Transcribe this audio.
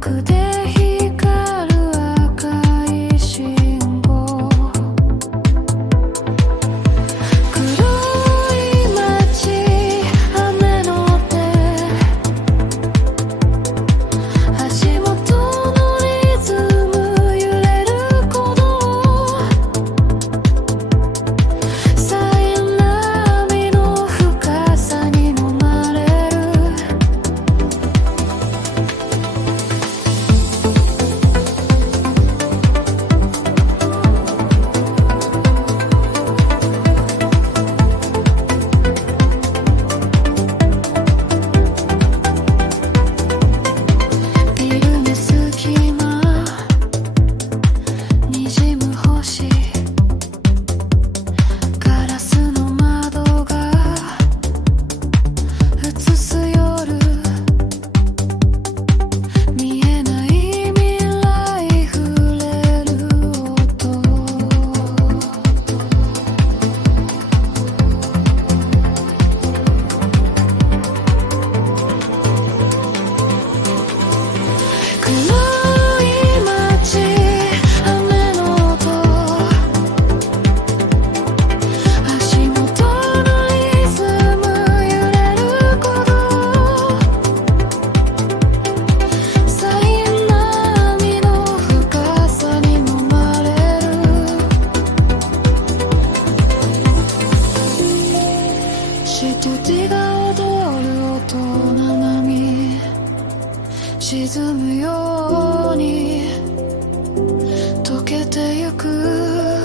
くで光る赤い信号、黒い街雨の音、足元のリズム揺れる鼓動、サイン波の深さに飲まれる。ビルの隙間にじむ星、ガラスの窓が映す夜、見えない未来触れる音、黒い街雨の音、足元のリズム揺れる鼓動、サイン波の深さに飲まれる。滴が踊る音な波、沈むように溶けてゆく。